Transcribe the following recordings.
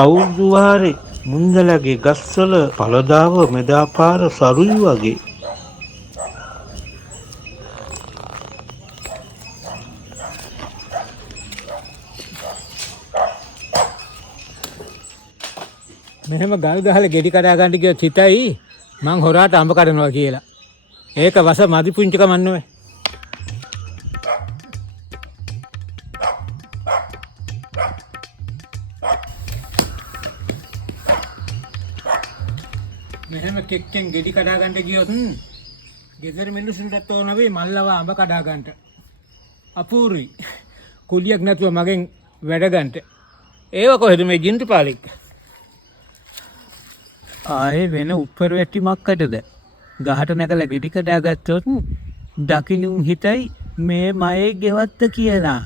අවුරුදු වාරේ මුන්දලගේ ගස්වල පළදාව මෙදාපාර සරුයි වගේ. මෙහෙම ගල් ගහලා ගෙඩි කඩා ගන්න කිව්වත් හිතයි මං හොරාට අඹ කඩනවා කියලා. ඒක වස මදි පුංචි කමක් නෙවෙයි. මෙහෙම කෙක්කෙන් ගෙඩි කඩා ගන්න ගියොත් ගෙදර මිනිස්සුන්ටත් ඕන වෙයි මල්ලව අඹ කඩා ගන්නට. අපූර්වයි. කුලියක් නැතුව මගෙන් වැඩ ගන්නට. ඒව කොහෙද මේ ජින්තුපාලික්? ආයේ වෙන උඩර වැටිමක්කටද ගහට නැගලා ගෙඩි කඩා ගත්තොත් දකින්නුන් හිතයි මේ මයේ ගෙවත්ත කියලා.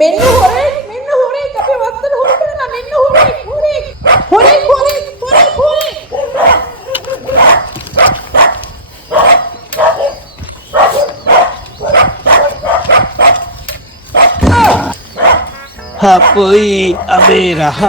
මෙන්න හොරේ අපේ වත්තන හොර කරනවා මෙන්න හොරේ හපොයි අබේ රහ